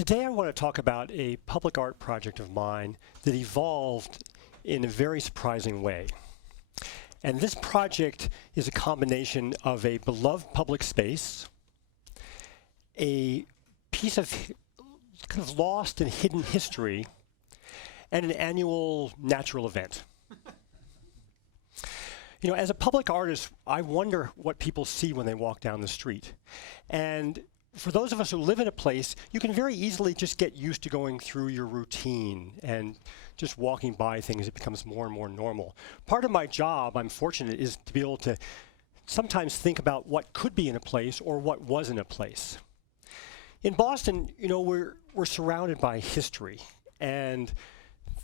Today I want to talk about a public art project of mine that evolved in a very surprising way. And this project is a combination of a beloved public space, a piece of kind of lost and hidden history, and an annual natural event. You know, as a public artist, I wonder what people see when they walk down the street. And for those of us who live in a place, you can very easily just get used to going through your routine and just walking by things. It becomes more and more normal. Part of my job, I'm fortunate, is to be able to sometimes think about what could be in a place or what was in a place. In Boston, you know, we're surrounded by history. And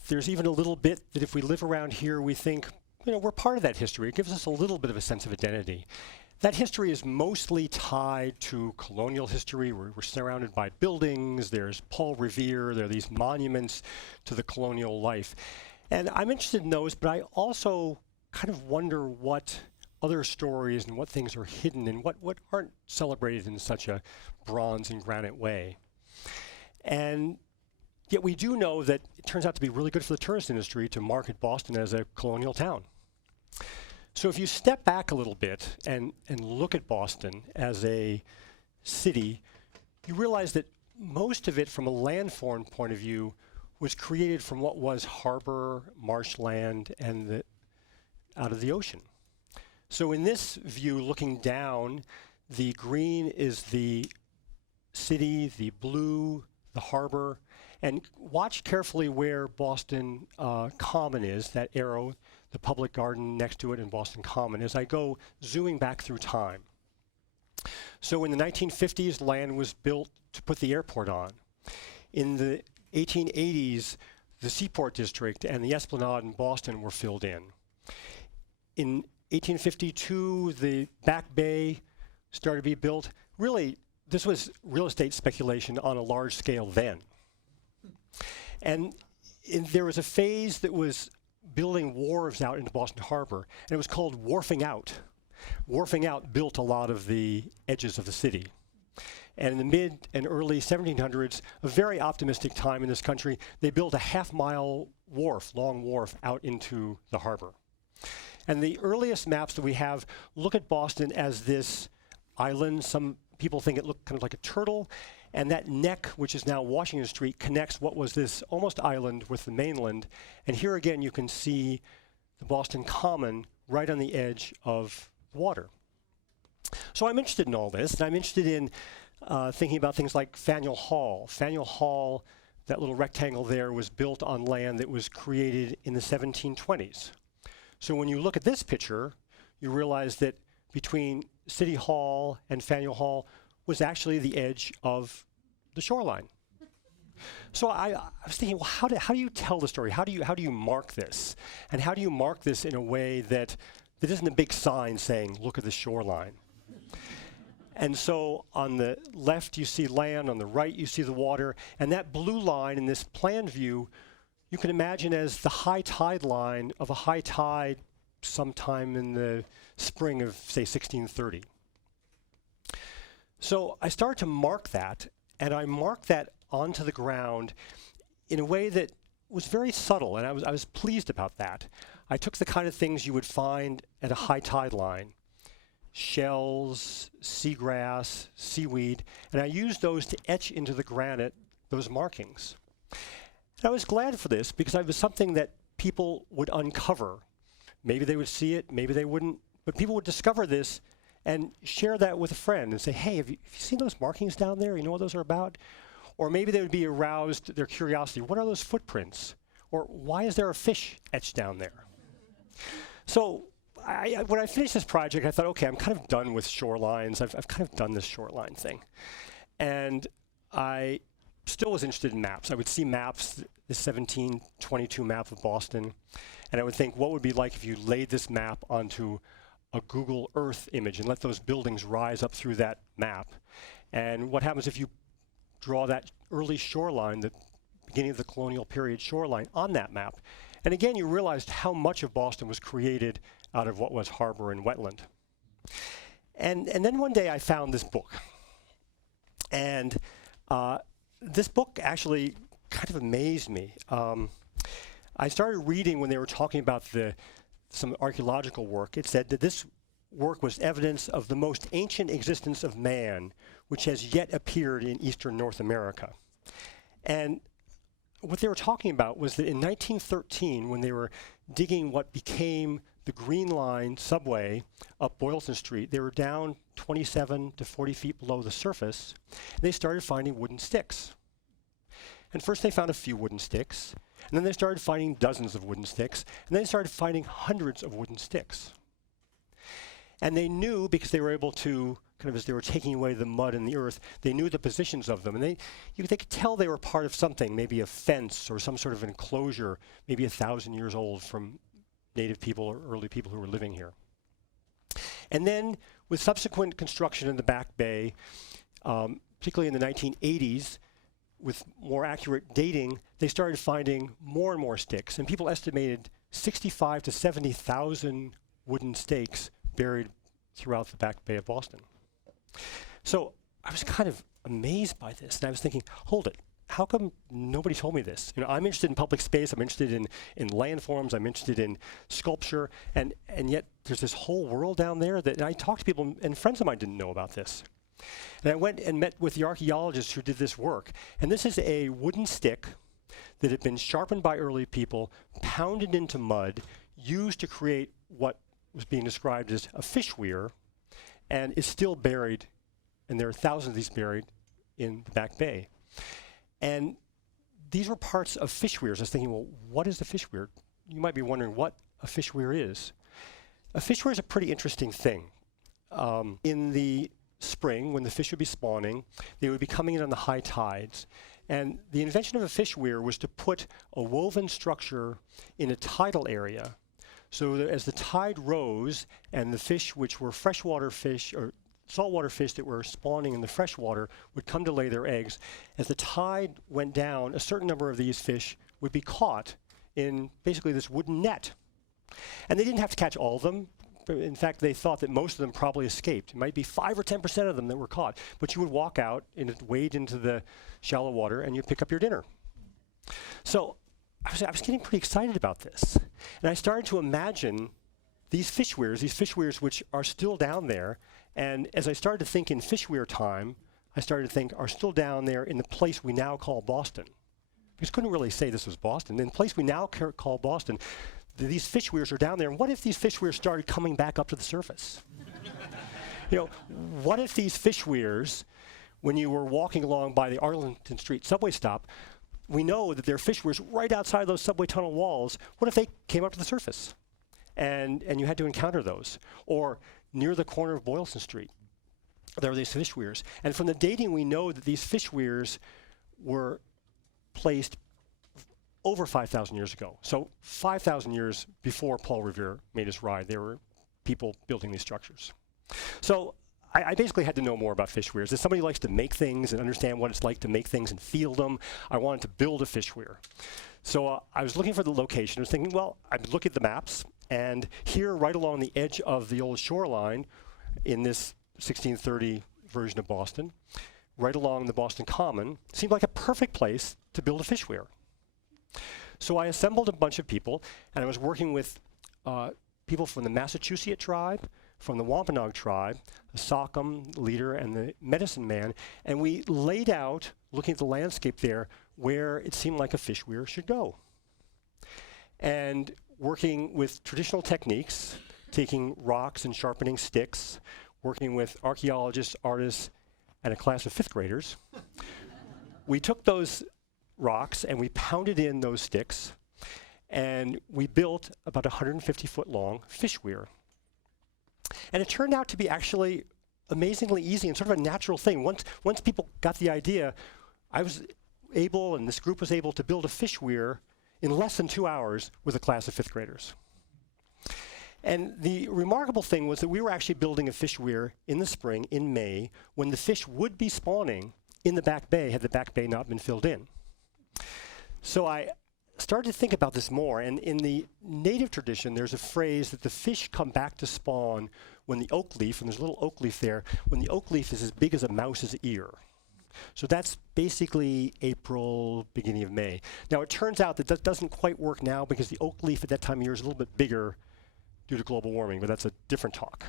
there's even a little bit that if we live around here, we think, you know, we're part of that history. It gives us a little bit of a sense of identity. That history is mostly tied to colonial history. We're surrounded by buildings. There's Paul Revere. There are these monuments to the colonial life. And I'm interested in those, but I also kind of wonder what other stories and what things are hidden and what aren't celebrated in such a bronze and granite way. And yet we do know that it turns out to be really good for the tourist industry to market Boston as a colonial town. So if you step back a little bit and look at Boston as a city, you realize that most of it from a landform point of view was created from what was harbor, marshland, and out of the ocean. So in this view, looking down, the green is the city, the blue, the harbor, and watch carefully where Boston Common is, that arrow, the public garden next to it in Boston Common, as I go zooming back through time. So in the 1950s, land was built to put the airport on. In the 1880s, the Seaport District and the Esplanade in Boston were filled in. In 1852, the Back Bay started to be built. Really, this was real estate speculation on a large scale then. And there was a phase that was building wharves out into Boston Harbor, and it was called wharfing out. Wharfing out built a lot of the edges of the city. And in the mid and early 1700s, a very optimistic time in this country, they built a half-mile wharf, long wharf, out into the harbor. And the earliest maps that we have look at Boston as this island. Some people think it looked kind of like a turtle. And that neck, which is now Washington Street, connects what was this almost island with the mainland. And here again, you can see the Boston Common right on the edge of water. So I'm interested in all this, and I'm interested in thinking about things like Faneuil Hall. Faneuil Hall, that little rectangle there, was built on land that was created in the 1720s. So when you look at this picture, you realize that between City Hall and Faneuil Hall was actually the edge of the shoreline. So I was thinking, well, how do you tell the story? How do you mark this? And how do you mark this in a way that isn't a big sign saying, look at the shoreline? And so on the left, you see land. On the right, you see the water. And that blue line in this plan view, you can imagine as the high tide line of a high tide sometime in the spring of, say, 1630. So I started to mark that, and I marked that onto the ground in a way that was very subtle, and I was pleased about that. I took the kind of things you would find at a high tide line, shells, seagrass, seaweed, and I used those to etch into the granite those markings. And I was glad for this because it was something that people would uncover. Maybe they would see it, maybe they wouldn't, but people would discover this and share that with a friend and say, hey, have you seen those markings down there? You know what those are about? Or maybe they would be aroused, their curiosity. What are those footprints? Or why is there a fish etched down there? So when I finished this project, I thought, okay, I'm kind of done with shorelines. I've kind of done this shoreline thing. And I still was interested in maps. I would see maps, the 1722 map of Boston, and I would think, what would it be like if you laid this map onto a Google Earth image and let those buildings rise up through that map? And what happens if you draw that early shoreline, the beginning of the colonial period shoreline, on that map? And again, you realized how much of Boston was created out of what was harbor and wetland. And then one day I found this book. And this book actually kind of amazed me. I started reading when they were talking about some archaeological work. It said that this work was evidence of the most ancient existence of man, which has yet appeared in eastern North America. And what they were talking about was that in 1913, when they were digging what became the Green Line subway up Boylston Street, they were down 27 to 40 feet below the surface, and they started finding wooden sticks. And first they found a few wooden sticks, and then they started finding dozens of wooden sticks, and then they started finding hundreds of wooden sticks. And they knew, because they were able to, kind of as they were taking away the mud and the earth, they knew the positions of them. And they could tell they were part of something, maybe a fence or some sort of enclosure, maybe 1,000 years old from native people or early people who were living here. And then with subsequent construction in the Back Bay, particularly in the 1980s, with more accurate dating, they started finding more and more sticks. And people estimated 65 to 70,000 wooden stakes buried throughout the Back Bay of Boston. So I was kind of amazed by this, and I was thinking, hold it, how come nobody told me this? You know, I'm interested in public space, I'm interested in landforms, I'm interested in sculpture, and yet there's this whole world down there that I talked to people, and friends of mine didn't know about this. And I went and met with the archaeologists who did this work, and this is a wooden stick that had been sharpened by early people, pounded into mud, used to create what was being described as a fish weir, and is still buried, and there are thousands of these buried in the Back Bay. And these were parts of fish weirs. I was thinking, well, what is a fish weir? You might be wondering what a fish weir is. A fish weir is a pretty interesting thing. In the spring, when the fish would be spawning, they would be coming in on the high tides. And the invention of a fish weir was to put a woven structure in a tidal area, so that as the tide rose and the fish, which were freshwater fish or saltwater fish that were spawning in the freshwater, would come to lay their eggs. As the tide went down, a certain number of these fish would be caught in basically this wooden net. And they didn't have to catch all of them. In fact, they thought that most of them probably escaped. It might be 5 or 10% of them that were caught. But you would walk out and wade into the shallow water and you'd pick up your dinner. So I was getting pretty excited about this. And I started to imagine these fish weirs which are still down there. And as I started to think in fish weir time, I started to think are still down there in the place we now call Boston. Because couldn't really say this was Boston. In the place we now call Boston, these fish weirs are down there. And what if these fish weirs started coming back up to the surface? You know, what if these fish weirs, when you were walking along by the Arlington Street subway stop, we know that there are fish weirs right outside those subway tunnel walls. What if they came up to the surface? And you had to encounter those. Or near the corner of Boylston Street, there are these fish weirs. And from the dating, we know that these fish weirs were placed over 5,000 years ago. So 5,000 years before Paul Revere made his ride, there were people building these structures. So I basically had to know more about fish weirs. As somebody who likes to make things and understand what it's like to make things and feel them, I wanted to build a fish weir. So I was looking for the location. I was thinking, well, I'd look at the maps, and here, right along the edge of the old shoreline, in this 1630 version of Boston, right along the Boston Common, seemed like a perfect place to build a fish weir. So I assembled a bunch of people, and I was working with people from the Massachusetts tribe, from the Wampanoag tribe, the Sockham leader and the medicine man, and we laid out, looking at the landscape there, where it seemed like a fish weir should go. And working with traditional techniques, taking rocks and sharpening sticks, working with archaeologists, artists, and a class of 5th graders, we took those rocks and we pounded in those sticks, and we built about a 150-foot long fish weir. And it turned out to be actually amazingly easy and sort of a natural thing. Once people got the idea, I was able, and this group was able, to build a fish weir in less than 2 hours with a class of 5th graders. And the remarkable thing was that we were actually building a fish weir in the spring, in May, when the fish would be spawning in the Back Bay had the Back Bay not been filled in. So I started to think about this more, and in the native tradition, there's a phrase that the fish come back to spawn when the oak leaf, and there's a little oak leaf there, when the oak leaf is as big as a mouse's ear. So that's basically April, beginning of May. Now it turns out that that doesn't quite work now because the oak leaf at that time of year is a little bit bigger due to global warming, but that's a different talk.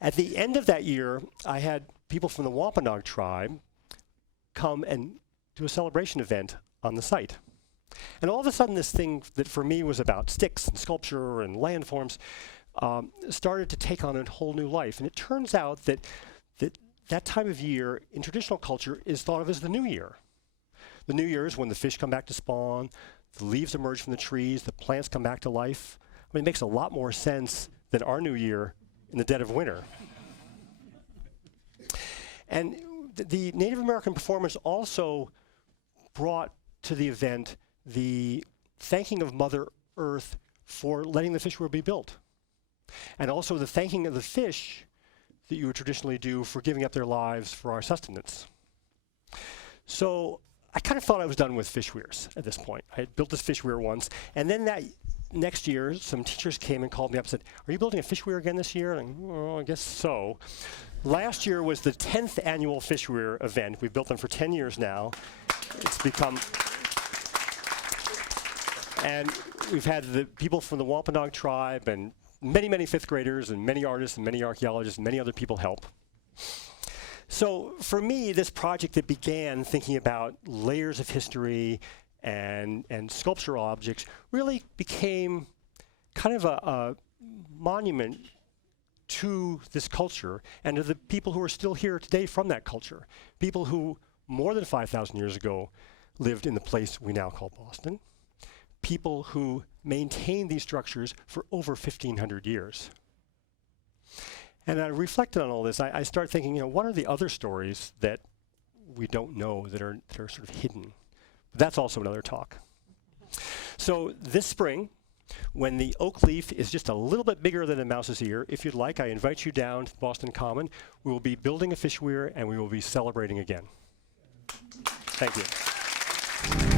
At the end of that year, I had people from the Wampanoag tribe come and do a celebration event on the site. And all of a sudden, this thing that for me was about sticks and sculpture and landforms started to take on a whole new life. And it turns out that that time of year in traditional culture is thought of as the new year. The new year is when the fish come back to spawn, the leaves emerge from the trees, the plants come back to life. I mean, it makes a lot more sense than our new year in the dead of winter. And the Native American performers also brought to the event the thanking of Mother Earth for letting the fish weir be built. And also the thanking of the fish that you would traditionally do for giving up their lives for our sustenance. So I kind of thought I was done with fish weirs at this point. I had built this fish weir once, and then that next year, some teachers came and called me up and said, "Are you building a fish weir again this year?" And I'm, "Oh, I guess so." Last year was the 10th annual fish weir event. We've built them for 10 years now. It's become, and we've had the people from the Wampanoag tribe and many, many fifth graders and many artists and many archaeologists and many other people help. So for me, this project that began thinking about layers of history and sculptural objects really became kind of a monument to this culture and to the people who are still here today from that culture. People who more than 5,000 years ago lived in the place we now call Boston. People who maintained these structures for over 1,500 years. And I reflected on all this. I started thinking, you know, what are the other stories that we don't know that are sort of hidden? But that's also another talk. So this spring, when the oak leaf is just a little bit bigger than a mouse's ear, if you'd like, I invite you down to Boston Common. We will be building a fish weir and we will be celebrating again. Thank you.